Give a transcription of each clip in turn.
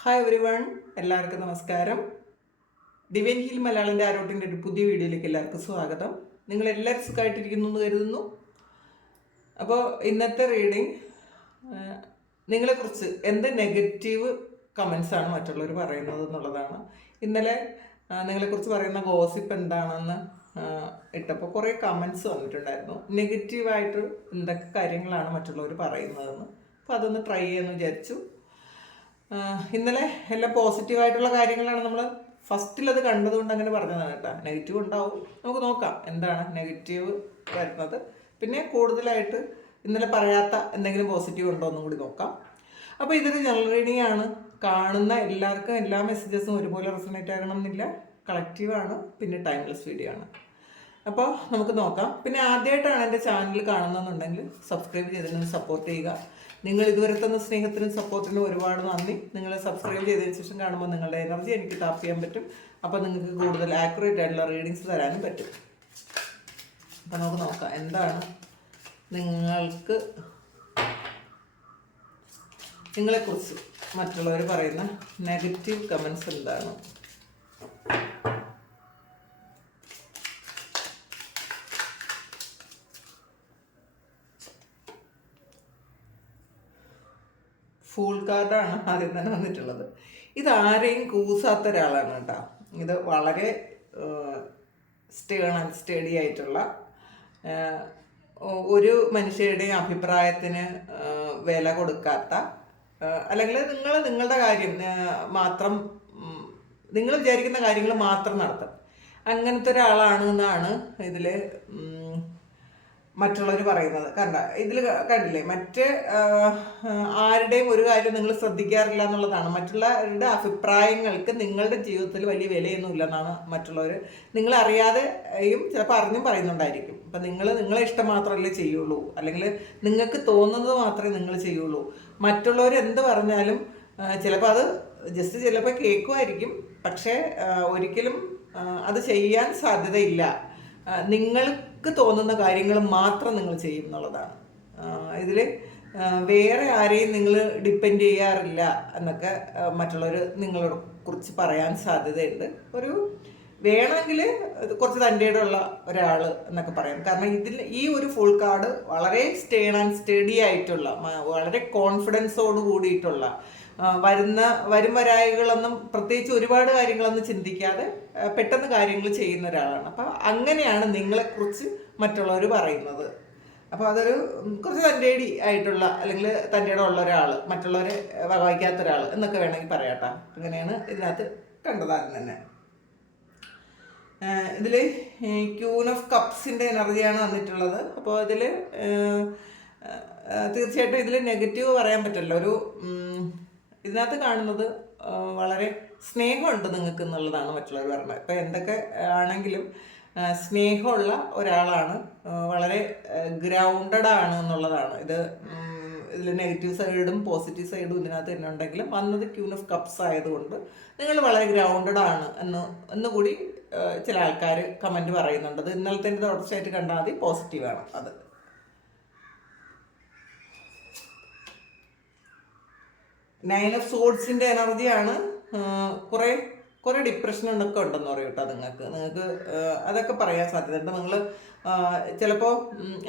Hi every one എല്ലാവർക്കും നമസ്കാരം. ദിവ്യൻ hill മലയാളിന്റെ ആരോട്ടിന്റെ ഒരു പുതിയ വീഡിയോയിലേക്ക് എല്ലാവർക്കും സ്വാഗതം. നിങ്ങൾ എല്ലാവരും സുഖമായിട്ടിരിക്കുന്നു എന്ന് കരുതുന്നു. അപ്പോൾ ഇന്നത്തെ റീഡിങ് നിങ്ങളെക്കുറിച്ച് എന്ത് നെഗറ്റീവ് കമൻസ് ആണ് മറ്റുള്ളവർ പറയുന്നത് എന്നുള്ളതാണ്. ഇന്നലെ നിങ്ങളെക്കുറിച്ച് പറയുന്ന ഗോസിപ്പ് എന്താണെന്ന് ഇട്ടപ്പോൾ കുറേ കമൻസ് വന്നിട്ടുണ്ടായിരുന്നു. നെഗറ്റീവായിട്ട് എന്തൊക്കെ കാര്യങ്ങളാണ് മറ്റുള്ളവർ പറയുന്നതെന്ന്. അപ്പോൾ അതൊന്ന് ട്രൈ ചെയ്യാമെന്ന് വിചാരിച്ചു. ഇന്നലെ എല്ലാം പോസിറ്റീവായിട്ടുള്ള കാര്യങ്ങളാണ് നമ്മൾ ഫസ്റ്റിൽ അത് കണ്ടതുകൊണ്ട് അങ്ങനെ പറഞ്ഞതാണ് കേട്ടോ. നെഗറ്റീവ് ഉണ്ടാവും. നമുക്ക് നോക്കാം എന്താണ് നെഗറ്റീവ് വരുന്നത്. പിന്നെ കൂടുതലായിട്ട് ഇന്നലെ പറയാത്ത എന്തെങ്കിലും പോസിറ്റീവ് ഉണ്ടോ എന്നും കൂടി നോക്കാം. അപ്പോൾ ഇതൊരു ജനറൽ റീഡിംഗ് ആണ് കാണുന്ന എല്ലാവർക്കും എല്ലാ മെസ്സേജസും ഒരുപോലെ റെസണേറ്റ് ആകണം എന്നില്ല കളക്റ്റീവാണ് പിന്നെ ടൈംലെസ് വീഡിയോ ആണ്. അപ്പോൾ നമുക്ക് നോക്കാം. പിന്നെ ആദ്യമായിട്ടാണ് എന്റെ ചാനൽ കാണുന്നതെന്നുണ്ടെങ്കിൽ സബ്സ്ക്രൈബ് ചെയ്തിട്ടുണ്ടെങ്കിൽ സപ്പോർട്ട് ചെയ്യുക. നിങ്ങൾ ഇതുവരെ തന്ന സ്നേഹത്തിനും സപ്പോർട്ടിനും ഒരുപാട് നന്ദി. നിങ്ങൾ സബ്സ്ക്രൈബ് ചെയ്തതിന് ശേഷം കാണുമ്പോൾ നിങ്ങളുടെ എനർജി എനിക്ക് ടാപ്പ് ചെയ്യാൻ പറ്റും. അപ്പോൾ നിങ്ങൾക്ക് കൂടുതൽ ആക്യുറേറ്റ് ആയിട്ടുള്ള റീഡിങ്സ് തരാനും പറ്റും. അപ്പോൾ നമുക്ക് നോക്കാം എന്താണ് നിങ്ങൾക്ക് നിങ്ങളെക്കുറിച്ച് മറ്റുള്ളവർ പറയുന്ന നെഗറ്റീവ് കമൻസ് എന്താണ്? ഫുൾ കാർഡാണ് ആദ്യം തന്നെ വന്നിട്ടുള്ളത്. ഇത് ആരെയും കൂസാത്ത ഒരാളാണ് കേട്ടോ. ഇത് വളരെ സ്റ്റേണൽ സ്റ്റഡി ആയിട്ടുള്ള ഒരു മനുഷ്യരുടെയും അഭിപ്രായത്തിന് വില കൊടുക്കാത്ത അല്ലെങ്കിൽ നിങ്ങൾ നിങ്ങളുടെ കാര്യം മാത്രം നിങ്ങൾ വിചാരിക്കുന്ന കാര്യങ്ങൾ മാത്രം നടത്തും. അങ്ങനത്തെ ഒരാളാണ് എന്നാണ് ഇതിൽ മറ്റുള്ളവർ പറയുന്നത്. കണ്ട ഇതിൽ കണ്ടില്ലേ? മറ്റ് ആരുടെയും ഒരു കാര്യം നിങ്ങൾ ശ്രദ്ധിക്കാറില്ല എന്നുള്ളതാണ്. മറ്റുള്ളവരുടെ അഭിപ്രായങ്ങൾക്ക് നിങ്ങളുടെ ജീവിതത്തിൽ വലിയ വിലയൊന്നും ഇല്ലെന്നാണ് മറ്റുള്ളവർ നിങ്ങൾ അറിയാതെയും ചിലപ്പോൾ അറിഞ്ഞും പറയുന്നുണ്ടായിരിക്കും. അപ്പം നിങ്ങൾ നിങ്ങളെ ഇഷ്ടം മാത്രമല്ലേ ചെയ്യുള്ളൂ. അല്ലെങ്കിൽ നിങ്ങൾക്ക് തോന്നുന്നത് മാത്രമേ നിങ്ങൾ ചെയ്യുള്ളൂ. മറ്റുള്ളവർ എന്ത് പറഞ്ഞാലും ചിലപ്പോൾ അത് ജസ്റ്റ് ചിലപ്പോൾ കേൾക്കുമായിരിക്കും. പക്ഷേ ഒരിക്കലും അത് ചെയ്യാൻ സാധ്യതയില്ല. നിങ്ങൾക്ക് തോന്നുന്ന കാര്യങ്ങൾ മാത്രം നിങ്ങൾ ചെയ്യും എന്നുള്ളതാണ്. ഇതിൽ വേറെ ആരെയും നിങ്ങൾ ഡിപ്പെൻഡ് ചെയ്യാറില്ല എന്നൊക്കെ മറ്റുള്ളവർ നിങ്ങളോട് കുറിച്ച് പറയാൻ സാധ്യതയുണ്ട്. ഒരു വേണമെങ്കിൽ കുറച്ച് തന്റെയുടെ ഉള്ള ഒരാൾ എന്നൊക്കെ പറയാം. കാരണം ഇതിൽ ഈ ഒരു ഫുൾ കാർഡ് വളരെ സ്റ്റേൺ ആൻഡ് സ്റ്റഡി ആയിട്ടുള്ള വളരെ കോൺഫിഡൻസോട് കൂടിയിട്ടുള്ള വരുന്ന വരും വരായികളൊന്നും പ്രത്യേകിച്ച് ഒരുപാട് കാര്യങ്ങളൊന്നും ചിന്തിക്കാതെ പെട്ടെന്ന് കാര്യങ്ങൾ ചെയ്യുന്ന ഒരാളാണ്. അപ്പോൾ അങ്ങനെയാണ് നിങ്ങളെക്കുറിച്ച് മറ്റുള്ളവർ പറയുന്നത്. അപ്പോൾ അതൊരു കുറച്ച് തന്റെടി ആയിട്ടുള്ള അല്ലെങ്കിൽ തന്റെയുടെ ഉള്ള ഒരാൾ മറ്റുള്ളവരെ വകവയ്ക്കാത്ത ഒരാൾ എന്നൊക്കെ വേണമെങ്കിൽ പറയാട്ടോ. അങ്ങനെയാണ് ഇതിനകത്ത് കണ്ടതാകും തന്നെ. ഇതിൽ ക്യൂൻ ഓഫ് കപ്സിന്റെ എനർജിയാണ് വന്നിട്ടുള്ളത്. അപ്പോൾ ഇതിൽ തീർച്ചയായിട്ടും ഇതിൽ നെഗറ്റീവ് പറയാൻ പറ്റില്ല. ഒരു ഇതിനകത്ത് കാണുന്നത് വളരെ സ്നേഹമുണ്ട് നിങ്ങൾക്ക് എന്നുള്ളതാണ് മറ്റുള്ളവർ പറഞ്ഞത്. ഇപ്പോൾ എന്തൊക്കെ ആണെങ്കിലും സ്നേഹമുള്ള ഒരാളാണ് വളരെ ഗ്രൗണ്ടഡ് ആണ് എന്നുള്ളതാണ്. ഇത് ഇതിൽ നെഗറ്റീവ് സൈഡും പോസിറ്റീവ് സൈഡും ഇതിനകത്ത് തന്നെ ഉണ്ടെങ്കിലും വന്നത് ക്യൂൺ ഓഫ് കപ്സ് ആയതുകൊണ്ട് നിങ്ങൾ വളരെ ഗ്രൗണ്ടഡ് ആണ് എന്ന് എന്നുകൂടി ചില ആൾക്കാർ കമന്റ് പറയുന്നുണ്ട്. അത് ഇന്നലത്തെ തുടർച്ചയായിട്ട് കണ്ടാൽ മതി പോസിറ്റീവാണ് അത്. നയൻ ഓഫ് സോഡ്സിന്റെ എനർജിയാണ് കുറേ കുറേ ഡിപ്രഷൻ എന്നൊക്കെ ഉണ്ടെന്ന് പറയും കേട്ടോ നിങ്ങൾക്ക്. നിങ്ങൾക്ക് അതൊക്കെ പറയാൻ സാധ്യതയുണ്ട് നിങ്ങൾ ചിലപ്പോൾ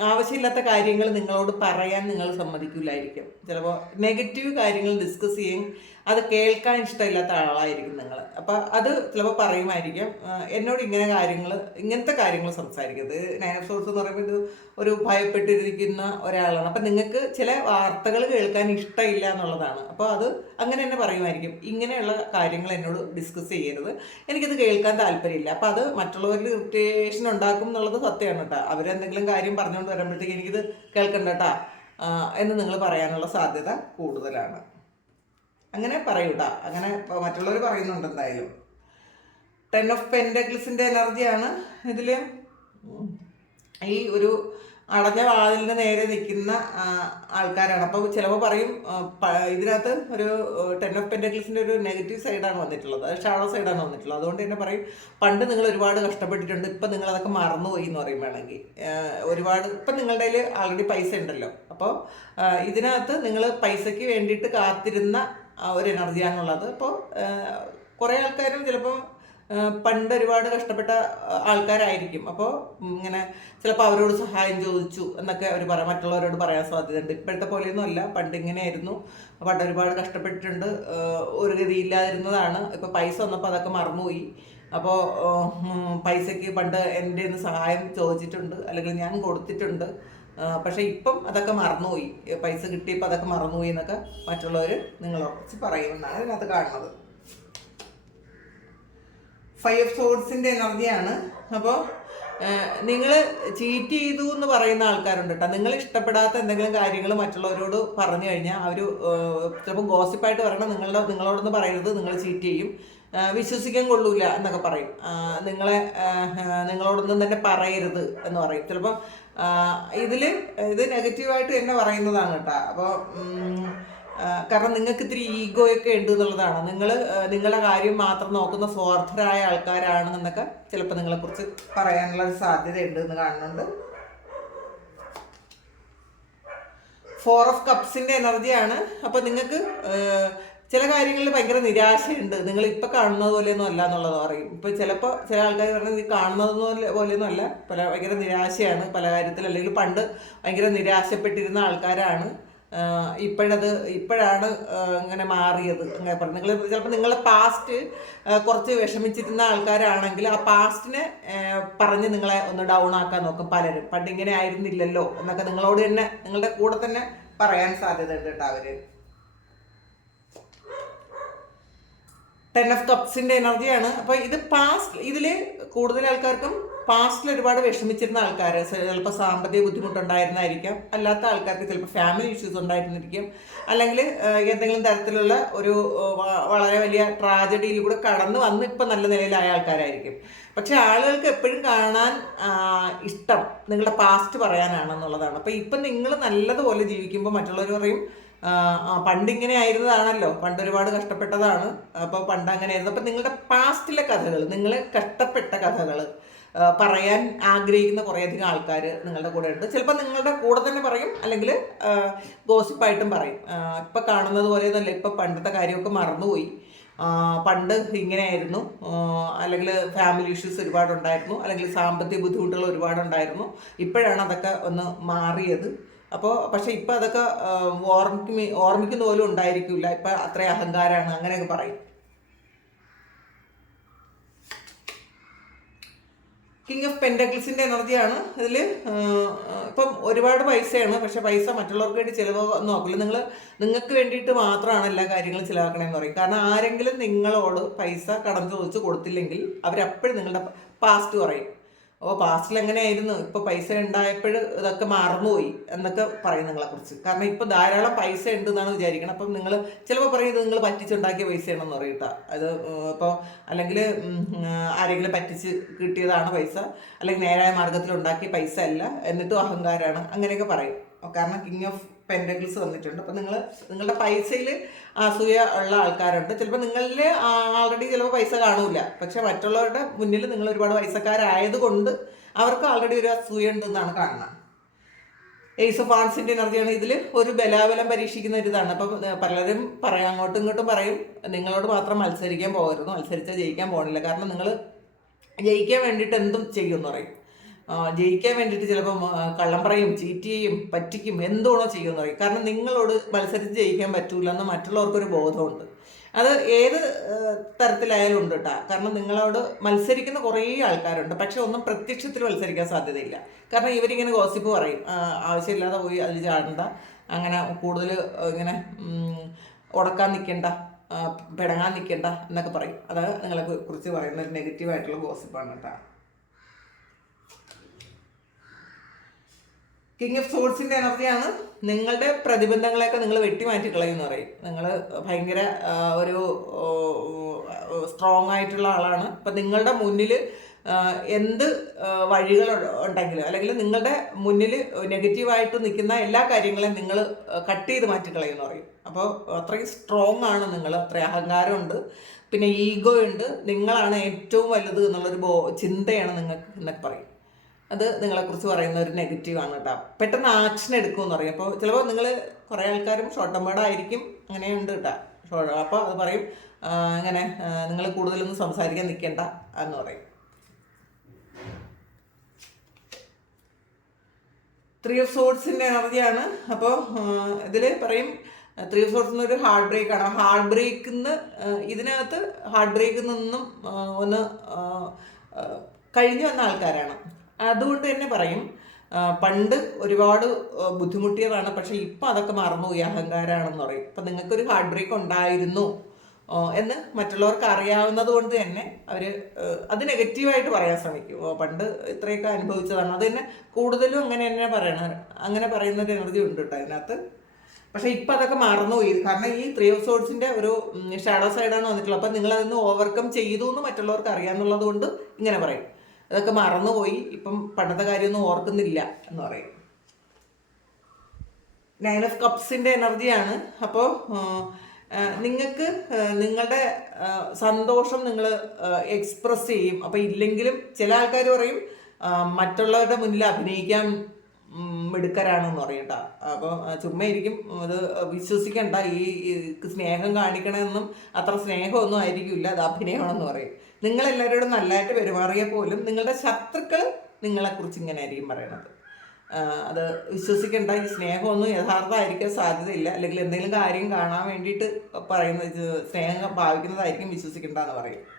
ആവശ്യമില്ലാത്ത കാര്യങ്ങൾ നിങ്ങളോട് പറയാൻ നിങ്ങൾ സമ്മതിക്കില്ലായിരിക്കും. ചിലപ്പോൾ നെഗറ്റീവ് കാര്യങ്ങൾ ഡിസ്കസ് ചെയ്യും. അത് കേൾക്കാൻ ഇഷ്ടമില്ലാത്ത ആളായിരിക്കും നിങ്ങൾ അപ്പോൾ അത് ചിലപ്പോൾ പറയുമായിരിക്കും. എന്നോട് ഇങ്ങനെ കാര്യങ്ങൾ ഇങ്ങനത്തെ കാര്യങ്ങൾ സംസാരിക്കുന്നത് നയൻ സോഴ്സ് എന്ന് പറയുമ്പോൾ ഇത് ഒരു ഭയപ്പെട്ടിരിക്കുന്ന ഒരാളാണ്. അപ്പം നിങ്ങൾക്ക് ചില വാർത്തകൾ കേൾക്കാൻ ഇഷ്ടമില്ല എന്നുള്ളതാണ്. അപ്പോൾ അത് അങ്ങനെ തന്നെ പറയുമായിരിക്കും. ഇങ്ങനെയുള്ള കാര്യങ്ങൾ എന്നോട് ഡിസ്കസ് ചെയ്യരുത്. എനിക്കത് കേൾക്കാൻ താല്പര്യമില്ല. അപ്പോൾ അത് മറ്റുള്ളവരിൽ ഇറിറ്റേഷൻ ഉണ്ടാക്കും എന്നുള്ളത് സത്യമാണ് കേട്ടോ. അവരെന്തെങ്കിലും കാര്യം പറഞ്ഞുകൊണ്ട് വരുമ്പോഴത്തേക്ക് എനിക്കിത് കേൾക്കണ്ട കേട്ടോ. എന്ന് നിങ്ങൾ പറയാനുള്ള സാധ്യത കൂടുതലാണ്. അങ്ങനെ പറയൂട്ടാ. അങ്ങനെ മറ്റുള്ളവർ പറയുന്നുണ്ട് എന്തായാലും. ടെൻ ഓഫ് പെൻഡക്ലിസിന്റെ എനർജിയാണ് ഇതിൽ ഈ ഒരു അടഞ്ഞ വാതിലിന് നേരെ നിൽക്കുന്ന ആൾക്കാരാണ്. അപ്പോൾ ചിലപ്പോൾ പറയും ഇതിനകത്ത് ഒരു ടെൻ ഓഫ് പെൻഡക്ലിസിന്റെ ഒരു നെഗറ്റീവ് സൈഡാണ് വന്നിട്ടുള്ളത്. അത് ഷാഡോ സൈഡാണ് വന്നിട്ടുള്ളത്. അതുകൊണ്ട് തന്നെ പറയും പണ്ട് നിങ്ങൾ ഒരുപാട് കഷ്ടപ്പെട്ടിട്ടുണ്ട് ഇപ്പം നിങ്ങൾ അതൊക്കെ മറന്നുപോയി എന്ന് പറയും വേണമെങ്കിൽ. ഒരുപാട് ഇപ്പം നിങ്ങളുടെ കയ്യിൽ ആൾറെഡി പൈസ ഉണ്ടല്ലോ. അപ്പോൾ ഇതിനകത്ത് നിങ്ങൾ പൈസയ്ക്ക് വേണ്ടിയിട്ട് കാത്തിരുന്ന ഒരു എനർജിയാണുള്ളത് അപ്പോൾ കുറേ ആൾക്കാരും ചിലപ്പോൾ പണ്ട് ഒരുപാട് കഷ്ടപ്പെട്ട ആൾക്കാരായിരിക്കും. അപ്പോൾ ഇങ്ങനെ ചിലപ്പോൾ അവരോട് സഹായം ചോദിച്ചു എന്നൊക്കെ അവർ പറയാം. മറ്റുള്ളവരോട് പറയാൻ സാധ്യതയുണ്ട്. ഇപ്പോഴത്തെ പോലെയൊന്നും അല്ല. പണ്ട് ഇങ്ങനെയായിരുന്നു. പണ്ട് ഒരുപാട് കഷ്ടപ്പെട്ടിട്ടുണ്ട്. ഒരു ഗതിയില്ലാതിരുന്നതാണ്. ഇപ്പോൾ പൈസ വന്നപ്പോൾ അതൊക്കെ മറന്നുപോയി. അപ്പോൾ പൈസയ്ക്ക് പണ്ട് എന്റെ ഒന്ന് സഹായം ചോദിച്ചിട്ടുണ്ട്. അല്ലെങ്കിൽ ഞാൻ കൊടുത്തിട്ടുണ്ട്. പക്ഷേ ഇപ്പം അതൊക്കെ മറന്നുപോയി. പൈസ കിട്ടിയപ്പോൾ അതൊക്കെ മറന്നുപോയി എന്നൊക്കെ മറ്റുള്ളവർ നിങ്ങളെ കുറിച്ച് പറയുമെന്നാണ് ഇതിനകത്ത് കാണുന്നത്. ഫൈവ് ഓഫ് സോഡ്സിന്റെ എനർജിയാണ്. അപ്പോൾ നിങ്ങൾ ചീറ്റ് ചെയ്തു എന്ന് പറയുന്ന ആൾക്കാരുണ്ട് കേട്ടോ നിങ്ങൾ ഇഷ്ടപ്പെടാത്ത എന്തെങ്കിലും കാര്യങ്ങൾ മറ്റുള്ളവരോട് പറഞ്ഞു കഴിഞ്ഞാൽ അവർ ചിലപ്പോൾ ഗോസിപ്പായിട്ട് പറയണം നിങ്ങളുടെ നിങ്ങളോടൊന്ന് പറയരുത്. നിങ്ങൾ ചീറ്റ് ചെയ്യും. വിശ്വസിക്കാൻ കൊള്ളൂല എന്നൊക്കെ പറയും. നിങ്ങളെ നിങ്ങളോടൊന്നും തന്നെ പറയരുത് എന്ന് പറയും. ചിലപ്പോൾ ഇതിൽ ഇത് നെഗറ്റീവായിട്ട് തന്നെ പറയുന്നതാണ് കേട്ടോ. അപ്പോൾ കാരണം നിങ്ങൾക്ക് ഇത്തിരി ഈഗോയൊക്കെ ഉണ്ട് എന്നുള്ളതാണ്. നിങ്ങൾ നിങ്ങളുടെ കാര്യം മാത്രം നോക്കുന്ന സ്വാർത്ഥരായ ആൾക്കാരാണെന്നൊക്കെ ചിലപ്പോൾ നിങ്ങളെക്കുറിച്ച് പറയാനുള്ള ഒരു സാധ്യതയുണ്ട് എന്ന് കാണുന്നുണ്ട്. ഫോർ ഓഫ് കപ്സിന്റെ എനർജിയാണ് അപ്പോൾ നിങ്ങൾക്ക് ചില കാര്യങ്ങളിൽ ഭയങ്കര നിരാശയുണ്ട്. നിങ്ങൾ ഇപ്പം കാണുന്നത് പോലെയൊന്നും അല്ല എന്നുള്ളത് പറയും. ഇപ്പം ചിലപ്പോൾ ചില ആൾക്കാർ പറഞ്ഞത് ഈ കാണുന്നത് പോലെ പോലെയൊന്നും അല്ല. പല ഭയങ്കര നിരാശയാണ്. പല കാര്യത്തിൽ അല്ലെങ്കിൽ പണ്ട് ഭയങ്കര നിരാശപ്പെട്ടിരുന്ന ആൾക്കാരാണ്. ഇപ്പോഴത് ഇപ്പോഴാണ് ഇങ്ങനെ മാറിയത്. അങ്ങനെ പറഞ്ഞു നിങ്ങൾ ചിലപ്പോൾ നിങ്ങളെ പാസ്റ്റ് കുറച്ച് വിഷമിച്ചിരുന്ന ആൾക്കാരാണെങ്കിൽ ആ പാസ്റ്റിനെ പറഞ്ഞ് നിങ്ങളെ ഒന്ന് ഡൗൺ ആക്കാൻ നോക്കും പലരും. പണ്ട് ഇങ്ങനെ ആയിരുന്നില്ലല്ലോ എന്നൊക്കെ നിങ്ങളോട് തന്നെ നിങ്ങളുടെ കൂടെ തന്നെ പറയാൻ സാധ്യതയുണ്ട് കേട്ടോ അവർ. ടെൻ ഓഫ് കപ്സിന്റെ എനർജിയാണ് അപ്പൊ ഇത് പാസ്റ്റ് ഇതിൽ കൂടുതൽ ആൾക്കാർക്കും പാസ്റ്റിൽ ഒരുപാട് വിഷമിച്ചിരുന്ന ആൾക്കാർ ചിലപ്പോൾ സാമ്പത്തിക ബുദ്ധിമുട്ടുണ്ടായിരുന്നായിരിക്കാം. അല്ലാത്ത ആൾക്കാർക്ക് ചിലപ്പോൾ ഫാമിലി ഇഷ്യൂസ് ഉണ്ടായിരുന്നിരിക്കും. അല്ലെങ്കിൽ എന്തെങ്കിലും തരത്തിലുള്ള ഒരു വളരെ വലിയ ട്രാജഡിയിലൂടെ കടന്നു വന്ന് ഇപ്പം നല്ല നിലയിലായ ആൾക്കാരായിരിക്കും. പക്ഷെ ആളുകൾക്ക് എപ്പോഴും കാണാൻ ഇഷ്ടം നിങ്ങളുടെ പാസ്റ്റ് പറയാനാണെന്നുള്ളതാണ്. അപ്പോൾ ഇപ്പം നിങ്ങൾ നല്ലതുപോലെ ജീവിക്കുമ്പോൾ മറ്റുള്ളവർ പറയും പണ്ട് ഇങ്ങനെ ആയിരുന്നതാണല്ലോ. പണ്ട് ഒരുപാട് കഷ്ടപ്പെട്ടതാണ്. അപ്പോൾ പണ്ട് അങ്ങനെ ആയിരുന്നു. അപ്പം നിങ്ങളുടെ പാസ്റ്റിലെ കഥകൾ നിങ്ങൾ കഷ്ടപ്പെട്ട കഥകൾ പറയാൻ ആഗ്രഹിക്കുന്ന കുറേയധികം ആൾക്കാർ നിങ്ങളുടെ കൂടെ ഉണ്ട്. ചിലപ്പോൾ നിങ്ങളുടെ കൂടെ തന്നെ പറയും അല്ലെങ്കിൽ ഗോസിപ്പായിട്ടും പറയും. ഇപ്പം കാണുന്നത് പോലെ തന്നെ ഇപ്പം പണ്ടത്തെ കാര്യമൊക്കെ മറന്നുപോയി. പണ്ട് ഇങ്ങനെയായിരുന്നു. അല്ലെങ്കിൽ ഫാമിലി ഇഷ്യൂസ് ഒരുപാടുണ്ടായിരുന്നു. അല്ലെങ്കിൽ സാമ്പത്തിക ബുദ്ധിമുട്ടുകൾ ഒരുപാടുണ്ടായിരുന്നു. ഇപ്പോഴാണ് അതൊക്കെ ഒന്ന് മാറിയത്. അപ്പോൾ പക്ഷേ ഇപ്പം അതൊക്കെ ഓർമ്മി ഓർമ്മിക്കുന്ന പോലും ഉണ്ടായിരിക്കില്ല. ഇപ്പം അത്ര അഹങ്കാരമാണ് അങ്ങനെയൊക്കെ പറയും. കിങ് ഓഫ് പെൻഡക്കിൾസിന്റെ എനർജിയാണ് ഇതിൽ ഇപ്പം ഒരുപാട് പൈസയാണ്. പക്ഷേ പൈസ മറ്റുള്ളവർക്ക് വേണ്ടി ചിലവ് നോക്കില്ല നിങ്ങൾ നിങ്ങൾക്ക് വേണ്ടിയിട്ട് മാത്രമാണ് എല്ലാ കാര്യങ്ങളും ചിലവാക്കണമെന്ന് പറയും. കാരണം ആരെങ്കിലും നിങ്ങളോട് പൈസ കടം ചോദിച്ച് കൊടുത്തില്ലെങ്കിൽ അവരപ്പോഴും നിങ്ങളുടെ പാസ്റ്റ് പറയും. ഓ പാസ്റ്റിൽ എങ്ങനെയായിരുന്നു? ഇപ്പോൾ പൈസ ഉണ്ടായപ്പോൾ ഇതൊക്കെ മറന്നുപോയി എന്നൊക്കെ പറയും നിങ്ങളെക്കുറിച്ച് കാരണം ഇപ്പോൾ ധാരാളം പൈസ ഉണ്ട് എന്നാണ് വിചാരിക്കണം അപ്പം നിങ്ങൾ ചിലപ്പോൾ പറയും ഇത് നിങ്ങൾ പറ്റിച്ചുണ്ടാക്കിയ പൈസയാണെന്ന് പറയട്ടാ അത് ഇപ്പോൾ അല്ലെങ്കിൽ ആരെങ്കിലും പറ്റിച്ച് കിട്ടിയതാണ് പൈസ. അല്ലെങ്കിൽ നേരായ മാർഗത്തിൽ ഉണ്ടാക്കിയ പൈസ അല്ല. എന്നിട്ടും അഹങ്കാരമാണ് അങ്ങനെയൊക്കെ പറയും. കാരണം കിങ് ഓഫ് പെൻഡക്കിൾസ് വന്നിട്ടുണ്ട്. അപ്പം നിങ്ങൾ നിങ്ങളുടെ പൈസയിൽ അസൂയ ഉള്ള ആൾക്കാരുണ്ട്. ചിലപ്പോൾ നിങ്ങളിൽ ആൾറെഡി ചിലപ്പോൾ പൈസ കാണൂല. പക്ഷെ മറ്റുള്ളവരുടെ മുന്നിൽ നിങ്ങൾ ഒരുപാട് പൈസക്കാരായതുകൊണ്ട് അവർക്ക് ആൾറെഡി ഒരു അസൂയ ഉണ്ടെന്നാണ് കാണുന്നത്. എയ്സ് ഓഫ് ആൺസിന്റെ എനർജിയാണ് ഇതിൽ ഒരു ബലാബലം പരീക്ഷിക്കുന്ന ഒരു ഇതാണ്. അപ്പം പലരും പറയും അങ്ങോട്ടും ഇങ്ങോട്ടും പറയും നിങ്ങളോട് മാത്രം മത്സരിക്കാൻ പോകരുത് മത്സരിച്ചാൽ ജയിക്കാൻ പോകണില്ല. കാരണം നിങ്ങൾ ജയിക്കാൻ വേണ്ടിയിട്ട് എന്തും ചെയ്യുമെന്ന് പറയും. ജയിക്കാൻ വേണ്ടിയിട്ട് ചിലപ്പം കള്ളം പറയും ചീറ്റ് ചെയ്യും പറ്റിക്കും എന്തോണോ ചെയ്യുമെന്ന് പറയും. കാരണം നിങ്ങളോട് മത്സരിച്ച് ജയിക്കാൻ പറ്റൂല എന്ന് മറ്റുള്ളവർക്കൊരു ബോധമുണ്ട്. അത് ഏത് തരത്തിലായാലും ഉണ്ട് കേട്ടോ കാരണം നിങ്ങളോട് മത്സരിക്കുന്ന കുറേ ആൾക്കാരുണ്ട്. പക്ഷെ ഒന്നും പ്രത്യക്ഷത്തിൽ മത്സരിക്കാൻ സാധ്യതയില്ല. കാരണം ഇവരിങ്ങനെ ഗോസിപ്പ് പറയും. ആവശ്യമില്ലാതെ പോയി അതിൽ ചാടണ്ട. അങ്ങനെ കൂടുതൽ ഇങ്ങനെ ഉടക്കാൻ നിൽക്കണ്ട പിടങ്ങാൻ നിൽക്കണ്ട എന്നൊക്കെ പറയും. അത് നിങ്ങളെ കുറിച്ച് പറയുന്ന ഒരു നെഗറ്റീവായിട്ടുള്ള ഗോസിപ്പാണ് കേട്ടോ കിങ് ഓഫ് സോൾസിന്റെ എനർജിയാണ് നിങ്ങളുടെ പ്രതിബന്ധങ്ങളെയൊക്കെ നിങ്ങൾ വെട്ടിമാറ്റി കളയുമെന്ന് പറയും. നിങ്ങൾ ഭയങ്കര ഒരു സ്ട്രോങ് ആയിട്ടുള്ള ആളാണ്. അപ്പം നിങ്ങളുടെ മുന്നിൽ എന്ത് വഴികൾ ഉണ്ടെങ്കിലും അല്ലെങ്കിൽ നിങ്ങളുടെ മുന്നിൽ നെഗറ്റീവായിട്ട് നിൽക്കുന്ന എല്ലാ കാര്യങ്ങളെയും നിങ്ങൾ കട്ട് ചെയ്ത് മാറ്റി കളയുമെന്ന് പറയും. അപ്പോൾ അത്രയും സ്ട്രോങ് ആണ് നിങ്ങൾ അത്രയും അഹങ്കാരമുണ്ട് പിന്നെ ഈഗോ ഉണ്ട്. നിങ്ങളാണ് ഏറ്റവും വലുത് എന്നുള്ളൊരു ബോ ചിന്തയാണ് നിങ്ങൾക്ക് എന്നൊക്കെ പറയും. അത് നിങ്ങളെക്കുറിച്ച് പറയുന്ന ഒരു നെഗറ്റീവ് ആണ് കേട്ടോ പെട്ടെന്ന് ആക്ഷൻ എടുക്കുമെന്ന് പറയും. അപ്പോൾ ചിലപ്പോൾ നിങ്ങൾ കുറേ ആൾക്കാരും ഷോർട്ട് ടേം ആയിരിക്കും. അങ്ങനെയുണ്ട് കേട്ടോ അപ്പോൾ അത് പറയും അങ്ങനെ നിങ്ങൾ കൂടുതലൊന്നും സംസാരിക്കാൻ നിൽക്കേണ്ട എന്ന് പറയും. ത്രീ ഓഫ് സോർട്സിന്റെ എനർജിയാണ് അപ്പോൾ ഇതിൽ പറയും ത്രീ ഓഫ് സോർട്സ് ഒരു ഹാർഡ് ബ്രേക്കാണ് ഹാർട്ട് ബ്രേക്കിൽ നിന്ന് ഇതിനകത്ത് ഹാർഡ് ബ്രേക്കിൽ നിന്നും ഒന്ന് കഴിഞ്ഞു വന്ന ആൾക്കാരാണ്. അതുകൊണ്ട് തന്നെ പറയും പണ്ട് ഒരുപാട് ബുദ്ധിമുട്ടിയതാണ് പക്ഷെ ഇപ്പം അതൊക്കെ മറന്നുപോയി അഹങ്കാരമാണെന്ന് പറയും. ഇപ്പം നിങ്ങൾക്കൊരു ഹാർട്ട് ബ്രേക്ക് ഉണ്ടായിരുന്നു എന്ന് മറ്റുള്ളവർക്ക് അറിയാവുന്നത് കൊണ്ട് തന്നെ അവർ അത് നെഗറ്റീവായിട്ട് പറയാൻ ശ്രമിക്കും. പണ്ട് ഇത്രയൊക്കെ അനുഭവിച്ചതാണ്. അത് തന്നെ കൂടുതലും അങ്ങനെ തന്നെ പറയണ അങ്ങനെ പറയുന്ന ഒരു എനർജി ഉണ്ട് കേട്ടോ അതിനകത്ത്. പക്ഷെ ഇപ്പം അതൊക്കെ മറന്നുപോയി കാരണം ഈ ത്രീ ഓഫ് സോഡ്സിന്റെ ഒരു ഷാഡോ സൈഡാണ് വന്നിട്ടുള്ളത്. അപ്പം നിങ്ങൾ അതൊന്ന് ഓവർകം ചെയ്തു എന്ന് മറ്റുള്ളവർക്ക് അറിയാമെന്നുള്ളത് കൊണ്ട് ഇങ്ങനെ പറയും. അതൊക്കെ മറന്നുപോയി. ഇപ്പം പണ്ടത്തെ കാര്യമൊന്നും ഓർക്കുന്നില്ല എന്ന് പറയും. നയൻ ഓഫ് കപ്സിന്റെ എനർജിയാണ് അപ്പോൾ നിങ്ങൾക്ക് നിങ്ങളുടെ സന്തോഷം നിങ്ങൾ എക്സ്പ്രസ് ചെയ്യും. അപ്പോൾ ഇല്ലെങ്കിലും ചില ആൾക്കാർ പറയും മറ്റുള്ളവരുടെ മുന്നിൽ അഭിനയിക്കാൻ മിടുക്കരാണെന്ന് പറയും കേട്ടോ. അപ്പോൾ ചുമ്മാ ഇരിക്കും അത് വിശ്വസിക്കണ്ട. ഈ സ്നേഹം കാണിക്കണമെന്നും അത്ര സ്നേഹമൊന്നും ആയിരിക്കില്ല അത് അഭിനയമാണെന്ന് പറയും. നിങ്ങളെല്ലാവരോടും നല്ലതായിട്ട് പെരുമാറിയാൽ പോലും നിങ്ങളുടെ ശത്രുക്കൾ നിങ്ങളെ കുറിച്ച് ഇങ്ങനെ ആയിരിക്കും പറയണത്. അത് വിശ്വസിക്കേണ്ട. ഈ സ്നേഹമൊന്നും യഥാർത്ഥമായിരിക്കാൻ സാധ്യതയില്ല. അല്ലെങ്കിൽ എന്തെങ്കിലും കാര്യം കാണാൻ വേണ്ടിയിട്ട് പറയുന്ന സ്നേഹം ഭാവിക്കുന്നതായിരിക്കും വിശ്വസിക്കേണ്ട എന്ന് പറയും.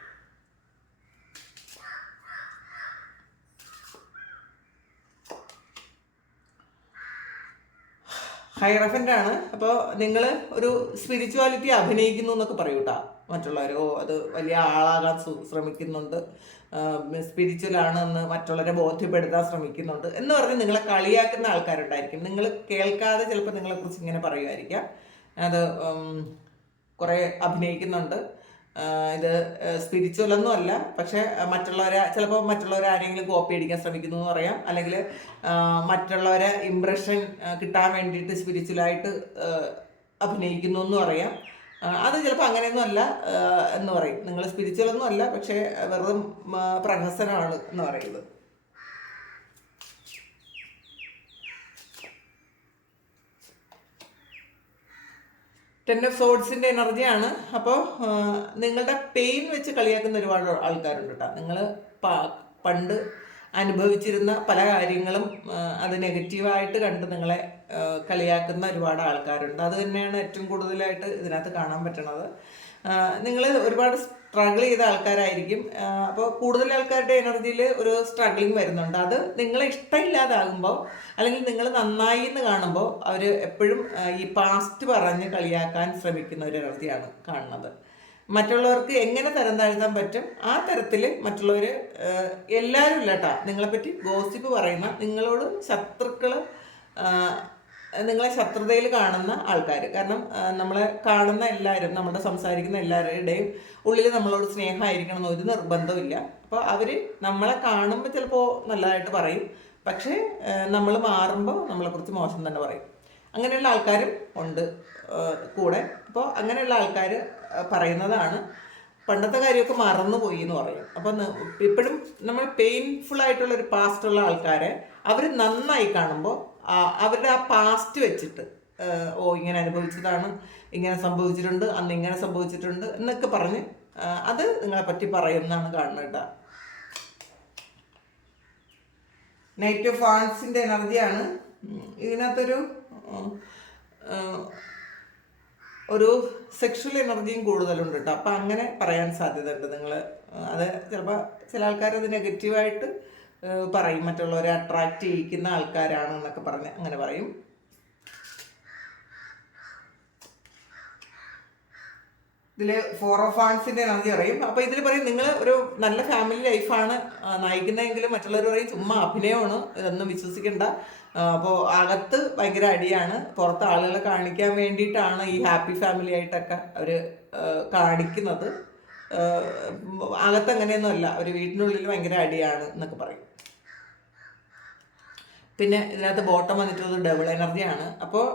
ഹൈറഫന്റ് ആണ് അപ്പോൾ നിങ്ങൾ ഒരു സ്പിരിച്വാലിറ്റി അഭിനയിക്കുന്നു എന്നൊക്കെ പറയൂ കേട്ടോ മറ്റുള്ളവർ ഓ അത് വലിയ ആളാകാൻ ശ്രമിക്കുന്നുണ്ട്. സ്പിരിച്വൽ ആണെന്ന് മറ്റുള്ളവരെ ബോധ്യപ്പെടുത്താൻ ശ്രമിക്കുന്നുണ്ട്. എന്ന് പറഞ്ഞ് നിങ്ങളെ കളിയാക്കുന്ന ആൾക്കാരുണ്ടായിരിക്കും. നിങ്ങൾ കേൾക്കാതെ ചിലപ്പോൾ നിങ്ങളെക്കുറിച്ച് ഇങ്ങനെ പറയുമായിരിക്കാം അത് കുറേ അഭിനയിക്കുന്നുണ്ട്. ഇത് സ്പിരിച്വൽ ഒന്നും അല്ല. പക്ഷെ മറ്റുള്ളവരെ ചിലപ്പോൾ മറ്റുള്ളവരെ ആരെങ്കിലും കോപ്പി അടിക്കാൻ ശ്രമിക്കുന്നു എന്ന് പറയാം. അല്ലെങ്കിൽ മറ്റുള്ളവരെ ഇംപ്രഷൻ കിട്ടാൻ വേണ്ടിയിട്ട് സ്പിരിച്വലായിട്ട് അഭിനയിക്കുന്നു എന്ന് പറയാം. അത് ചിലപ്പോൾ അങ്ങനെയൊന്നും അല്ല എന്ന് പറയും. നിങ്ങൾ സ്പിരിച്വൽ ഒന്നും അല്ല പക്ഷേ വെറും പ്രഹസനമാണ് എന്ന് പറയുന്നത്. ടെൻ ഓഫ് സോഡ്സിന്റെ എനർജിയാണ് അപ്പോൾ നിങ്ങളുടെ പെയിൻ വെച്ച് കളിയാക്കുന്ന ഒരുപാട് ആൾക്കാരുണ്ട് കേട്ടോ നിങ്ങൾ പണ്ട് അനുഭവിച്ചിരുന്ന പല കാര്യങ്ങളും അത് നെഗറ്റീവായിട്ട് കണ്ട് നിങ്ങളെ കളിയാക്കുന്ന ഒരുപാട് ആൾക്കാരുണ്ട്. അത് തന്നെയാണ് ഏറ്റവും കൂടുതലായിട്ട് ഇതിനകത്ത് കാണാൻ പറ്റണത്. നിങ്ങൾ ഒരുപാട് സ്ട്രഗിൾ ചെയ്ത ആൾക്കാരായിരിക്കും. അപ്പോൾ കൂടുതൽ ആൾക്കാരുടെ എനർജിയിൽ ഒരു സ്ട്രഗ്ലിങ് വരുന്നുണ്ട്. അത് നിങ്ങളെ ഇഷ്ടമില്ലാതാകുമ്പോൾ അല്ലെങ്കിൽ നിങ്ങൾ നന്നായി എന്ന് കാണുമ്പോൾ അവർ എപ്പോഴും ഈ പാസ്റ്റ് പറഞ്ഞ് കളിയാക്കാൻ ശ്രമിക്കുന്ന ഒരു എനർജിയാണ് കാണുന്നത്. മറ്റുള്ളവർക്ക് എങ്ങനെ തരം താഴ്ത്താൻ പറ്റും? ആ തരത്തിൽ മറ്റുള്ളവർ എല്ലാവരും ഇല്ലട്ടാ കേട്ടോ നിങ്ങളെപ്പറ്റി ഗോസിപ്പ് പറയുന്ന നിങ്ങളോട് ശത്രുക്കൾ നിങ്ങളെ ശത്രുതയിൽ കാണുന്ന ആൾക്കാർ കാരണം നമ്മളെ കാണുന്ന എല്ലാവരും നമ്മുടെ സംസാരിക്കുന്ന എല്ലാവരുടെയും ഉള്ളിൽ നമ്മളോട് സ്നേഹമായിരിക്കണം എന്ന് ഒരു നിർബന്ധമില്ല അപ്പോൾ അവർ നമ്മളെ കാണുമ്പോൾ ചിലപ്പോൾ നല്ലതായിട്ട് പറയും. പക്ഷേ നമ്മൾ മാറുമ്പോൾ നമ്മളെക്കുറിച്ച് മോശം തന്നെ പറയും. അങ്ങനെയുള്ള ആൾക്കാരും ഉണ്ട് കൂടെ. അപ്പോൾ അങ്ങനെയുള്ള ആൾക്കാർ പറയുന്നതാണ് പണ്ടത്തെ കാര്യമൊക്കെ മറന്നുപോയി എന്ന് പറയും. അപ്പം ഇപ്പോഴും നമ്മൾ പെയിൻഫുൾ ആയിട്ടുള്ള ഒരു പാസ്റ്റ് ഉള്ള ആൾക്കാരെ അവർ നന്നായി കാണുമ്പോൾ അവരുടെ ആ പാസ്റ്റ് വെച്ചിട്ട് ഓ ഇങ്ങനെ അനുഭവിച്ചതാണ് ഇങ്ങനെ സംഭവിച്ചിട്ടുണ്ട് അന്ന് ഇങ്ങനെ സംഭവിച്ചിട്ടുണ്ട് എന്നൊക്കെ പറഞ്ഞ് അത് നിങ്ങളെ പറ്റി പറയുന്നതാണ് കാണുന്നത് നൈറ്റ് ഓഫ് ആൺസിന്റെ എനർജിയാണ്. ഇതിനകത്തൊരു ഒരു സെക്ഷൽ എനർജിയും കൂടുതലുണ്ട് കേട്ടോ. അപ്പം അങ്ങനെ പറയാൻ സാധ്യതയുണ്ട് നിങ്ങൾ അത് ചിലപ്പോൾ ചില ആൾക്കാർ അത് നെഗറ്റീവായിട്ട് പറയും. മറ്റുള്ളവരെ അട്രാക്റ്റ് ചെയ്യിക്കുന്ന ആൾക്കാരാണ് എന്നൊക്കെ പറഞ്ഞ് അങ്ങനെ പറയും. ഇതിൽ ഫോർ ഓഫ് ആൺസിന്റെ എനർജി പറയും. അപ്പോൾ ഇതിൽ പറയും നിങ്ങൾ ഒരു നല്ല ഫാമിലി ലൈഫാണ് നയിക്കുന്നതെങ്കിൽ മറ്റുള്ളവർ പറയും ചുമ്മാ അഭിനയമാണ് ഇതൊന്നും വിശ്വസിക്കേണ്ട. അപ്പോൾ അകത്ത് ഭയങ്കര അടിയാണ്. പുറത്ത് ആളുകളെ കാണിക്കാൻ വേണ്ടിയിട്ടാണ് ഈ ഹാപ്പി ഫാമിലി ആയിട്ടൊക്കെ അവർ കാണിക്കുന്നത്. അകത്ത് അങ്ങനെയൊന്നുമല്ല. ഒരു വീട്ടിനുള്ളിൽ ഭയങ്കര അടിയാണ് എന്നൊക്കെ പറയും. പിന്നെ ഇതിനകത്ത് ബോട്ടം വന്നിട്ടുള്ളത് ഡബിൾ എനർജിയാണ് അപ്പോൾ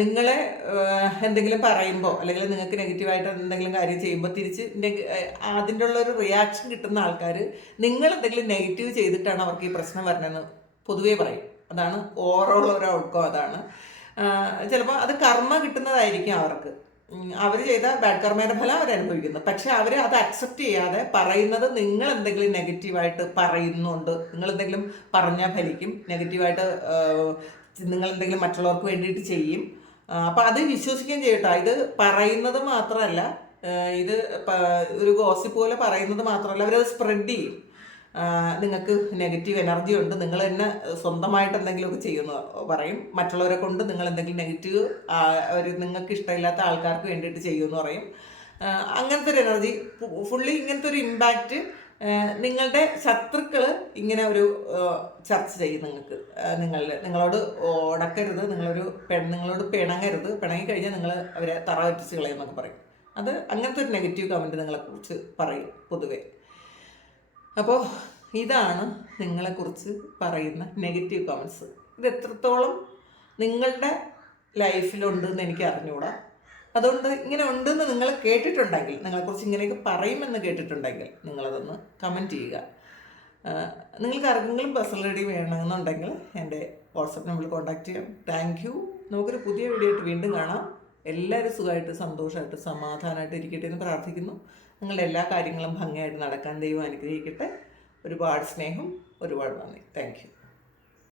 നിങ്ങളെ എന്തെങ്കിലും പറയുമ്പോൾ അല്ലെങ്കിൽ നിങ്ങൾക്ക് നെഗറ്റീവായിട്ട് എന്തെങ്കിലും കാര്യം ചെയ്യുമ്പോൾ തിരിച്ച് അതിന്റെ ഉള്ള ഒരു റിയാക്ഷൻ കിട്ടുന്ന ആൾക്കാർ നിങ്ങൾ എന്തെങ്കിലും നെഗറ്റീവ് ചെയ്തിട്ടാണ് അവർക്ക് ഈ പ്രശ്നം വരണമെന്ന് പൊതുവേ പറയും. അതാണ് ഓവറോൾ ഒരു ഔട്ട്കം അതാണ്. ചിലപ്പോൾ അത് കർമ്മ കിട്ടുന്നതായിരിക്കും അവർക്ക്. അവർ ചെയ്ത ബാഡ് കർമ്മയുടെ ഫലം അവർ അനുഭവിക്കുന്നു. പക്ഷെ അവർ അത് അക്സെപ്റ്റ് ചെയ്യാതെ പറയുന്നത് നിങ്ങൾ എന്തെങ്കിലും നെഗറ്റീവായിട്ട് പറയുന്നുണ്ട്. നിങ്ങൾ എന്തെങ്കിലും പറഞ്ഞാൽ ഫലിക്കും. നെഗറ്റീവായിട്ട് നിങ്ങൾ എന്തെങ്കിലും മറ്റുള്ളവർക്ക് വേണ്ടിയിട്ട് ചെയ്യും. അപ്പം അത് വിശ്വസിക്കുകയും ചെയ്യട്ടോ ഇത് പറയുന്നത് മാത്രമല്ല ഇത് ഒരു ഗോസിപ്പ് പോലെ പറയുന്നത് മാത്രമല്ല അവരത് സ്പ്രെഡ് ചെയ്യും. നിങ്ങൾക്ക് നെഗറ്റീവ് എനർജി ഉണ്ട് നിങ്ങൾ തന്നെ സ്വന്തമായിട്ട് എന്തെങ്കിലുമൊക്കെ ചെയ്യുന്നു പറയും. മറ്റുള്ളവരെ കൊണ്ട് നിങ്ങൾ എന്തെങ്കിലും നെഗറ്റീവ് ഒരു നിങ്ങൾക്ക് ഇഷ്ടമില്ലാത്ത ആൾക്കാർക്ക് വേണ്ടിയിട്ട് ചെയ്യുമെന്ന് പറയും. അങ്ങനത്തെ ഒരു എനർജി ഫുള്ളി ഇങ്ങനത്തെ ഒരു ഇമ്പാക്റ്റ് നിങ്ങളുടെ ശത്രുക്കൾ ഇങ്ങനെ ഒരു ചർച്ച ചെയ്യും നിങ്ങൾക്ക്. നിങ്ങളുടെ നിങ്ങളോട് ഉടക്കരുത് നിങ്ങളൊരു പെൺ നിങ്ങളോട് പിണങ്ങരുത്. പിണങ്ങി കഴിഞ്ഞാൽ നിങ്ങൾ അവരെ തറ വെറ്റിച്ച് കളയുമെന്നൊക്കെ പറയും. അത് അങ്ങനത്തെ ഒരു നെഗറ്റീവ് കമന്റ് നിങ്ങളെക്കുറിച്ച് പറയും പൊതുവേ. അപ്പോൾ ഇതാണ് നിങ്ങളെക്കുറിച്ച് പറയുന്ന നെഗറ്റീവ് കമൻസ് ഇത് എത്രത്തോളം നിങ്ങളുടെ ലൈഫിലുണ്ട് എന്ന് എനിക്ക് അറിഞ്ഞുകൂടാ അതുകൊണ്ട് ഇങ്ങനെ ഉണ്ടെന്ന് നിങ്ങൾ കേട്ടിട്ടുണ്ടെങ്കിൽ നിങ്ങളെക്കുറിച്ച് ഇങ്ങനെയൊക്കെ പറയുമെന്ന് കേട്ടിട്ടുണ്ടെങ്കിൽ നിങ്ങളതൊന്ന് കമന്റ് ചെയ്യുക. നിങ്ങൾക്ക് ആർക്കെങ്കിലും പേഴ്സണൽ റെഡി വേണമെന്നുണ്ടെങ്കിൽ എന്റെ വാട്സപ്പ് നമ്പറിൽ കോൺടാക്റ്റ് ചെയ്യാം. താങ്ക് യു നമുക്കൊരു പുതിയ വീഡിയോ ആയിട്ട് വീണ്ടും കാണാം. എല്ലാവരും സുഖമായിട്ട് സന്തോഷമായിട്ട് സമാധാനമായിട്ട് ഇരിക്കട്ടെ എന്ന് പ്രാർത്ഥിക്കുന്നു. നിങ്ങളുടെ എല്ലാ കാര്യങ്ങളും ഭംഗിയായിട്ട് നടക്കാൻ ദൈവം അനുഗ്രഹിക്കട്ടെ. ഒരുപാട് സ്നേഹം ഒരുപാട് നന്ദി. താങ്ക്